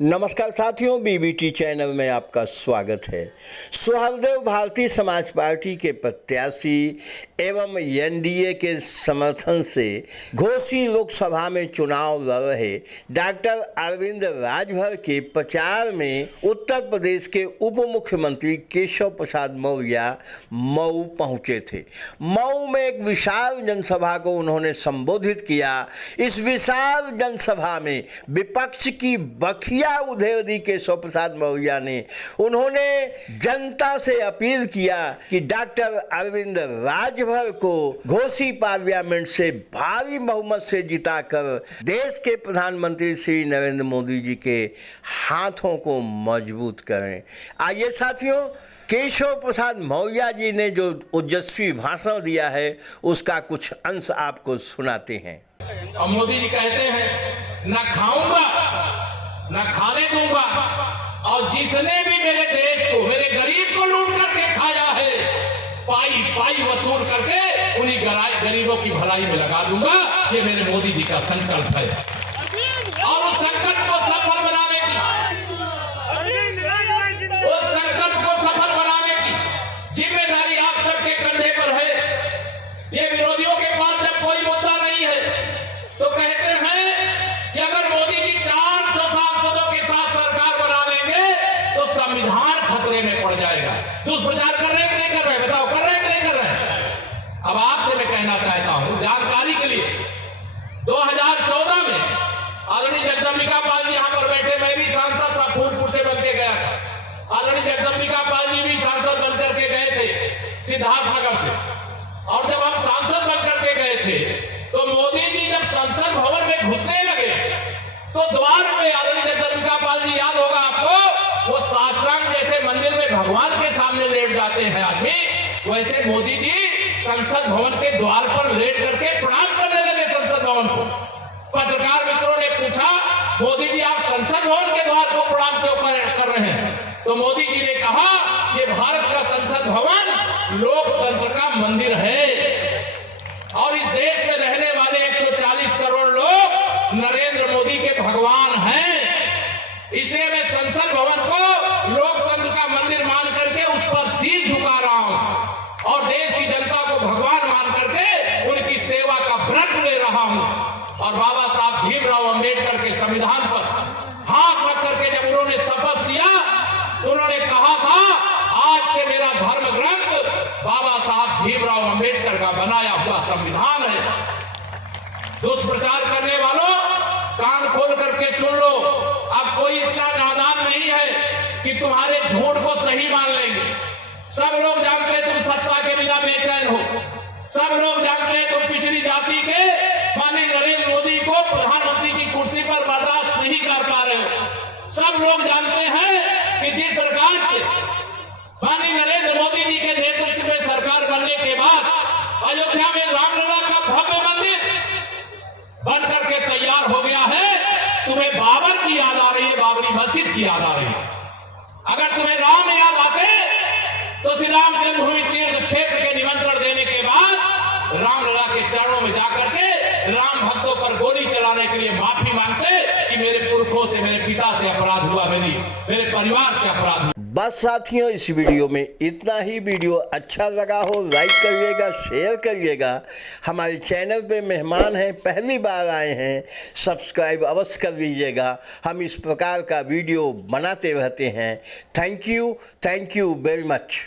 नमस्कार साथियों, BBT channel में आपका स्वागत है। सुहृदेव भारतीय समाज पार्टी के प्रत्याशी एवं एनडीए के समर्थन से घोसी लोकसभा में चुनाव लड़ रहे डॉक्टर अरविंद राजभर के प्रचार में उत्तर प्रदेश के उप मुख्यमंत्री केशव प्रसाद मौर्य मऊ पहुंचे थे। मऊ में एक विशाल जनसभा को उन्होंने संबोधित किया। इस विशाल जनसभा में विपक्ष की बखिया उधेड़ दी केशव प्रसाद मौर्य ने। उन्होंने जनता से अपील किया कि डॉक्टर अरविंद राजभर को घोसी पार्लियामेंट से भारी बहुमत से जिताकर देश के प्रधानमंत्री श्री नरेंद्र मोदी जी के हाथों को मजबूत करें। आइए साथियों, केशव प्रसाद मौर्य जी ने जो ओजस्वी भाषण दिया है उसका कुछ अंश आपको सुनाते हैं। और मोदी जी कहते हैं, ना खाऊंगा ना खाने दूंगा, और जिसने भी मेरे देश को, मेरे गरीब को लूट करके खाया है, पाई पाई वसूल करके उन्हीं गरीबों की भलाई में लगा दूंगा। ये मेरे मोदी जी का संकल्प है। और उस संकल्प को सफल बनाने की, उस संकल्प को सफल बनाने की जिम्मेदारी आप सबके कंधे पर है। ये विरोधियों के पास जब कोई मुद्दा नहीं है तो कहते हैं कि अगर मोदी जी 400 सांसदों के साथ सरकार बना लेंगे तो संविधान खतरे में पड़ जाएगा। दुष्प्रचार कर रहे हैं कि नहीं कर रहे? बताओ, कर रहे हैं कि नहीं कर रहे? अब आपसे मैं कहना चाहता हूं जानकारी के लिए, 2014 में आदरणीय जगदम्बिका पाल जी यहां पर बैठे, मैं भी सांसद था, फूलपुर से बनके गया था। आदरणीय जगदम्बिका पाल जी भी सांसद बनकर के गए थे सिद्धार्थनगर से। और जब हम सांसद बनकर के गए थे तो मोदी जी जब संसद भवन में घुसने लगे तो द्वार पे आदरणीय जगदम्बिका पाल जी, याद होगा आपको, वो साष्टांग जैसे मंदिर में भगवान के सामने लेट जाते हैं आदमी, वैसे मोदी जी संसद भवन के द्वार पर लेट करके प्रणाम करने लगे संसद भवन को। पत्रकार मित्रों ने पूछा, मोदी जी आप संसद भवन के द्वार को प्रणाम क्यों कर रहे हैं? तो मोदी जी ने कहा, ये भारत का संसद भवन लोकतंत्र का मंदिर है और इस देश में रहने वाले 140 करोड़ लोग नरेंद्र मोदी के भगवान हैं। इसलिए मैं संसद भवन को लोकतंत्र का मंदिर मान करके उस पर शीश झुका रहा हूं और देश की जनता को भगवान मान करके उनकी सेवा का व्रत ले रहा हूं। और बाबा साहब भीमराव अंबेडकर के संविधान पर हाथ रख करके जब उन्होंने शपथ लिया, उन्होंने कहा था, आज से मेरा धर्म ग्रंथ बाबा साहब भीमराव अंबेडकर का बनाया हुआ संविधान है। दुष्प्रचार करने वालों, कान खोल करके सुन लो। अब कोई इतना नादान नहीं है कि तुम्हारे झूठ को सही मान लेंगे। सब लोग जानते हैं तुम सत्ता के बिना बेचैन हो। सब लोग जानते हैं तुम पिछड़ी जाति के माननीय नरेंद्र मोदी को प्रधानमंत्री की कुर्सी पर बर्दाश्त नहीं कर पा रहे हो। सब लोग जानते हैं कि जिस प्रकार से माननीय नरेंद्र मोदी जी के नेतृत्व में सरकार बनने के बाद अयोध्या में रामलला का भव्य मंदिर बन करके तैयार हो गया है। तुम्हें बाबर की याद आ रही है, बाबरी मस्जिद की याद आ रही है। अगर तुम्हें राम याद आते तो श्री राम जन्मभूमि तीर्थ क्षेत्र के निमंत्रण देने के बाद रामलला के चरणों में जाकर के राम भक्तों पर गोली चलाने के लिए माफी मांगते कि मेरे पुरखों से, मेरे पिता से अपराध हुआ, मेरे परिवार से अपराध हुआ। बस साथियों, इस वीडियो में इतना ही। वीडियो अच्छा लगा हो लाइक करिएगा, शेयर करिएगा। हमारे चैनल पे मेहमान हैं, पहली बार आए हैं, सब्सक्राइब अवश्य कर लीजिएगा। हम इस प्रकार का वीडियो बनाते रहते हैं। Thank you very much.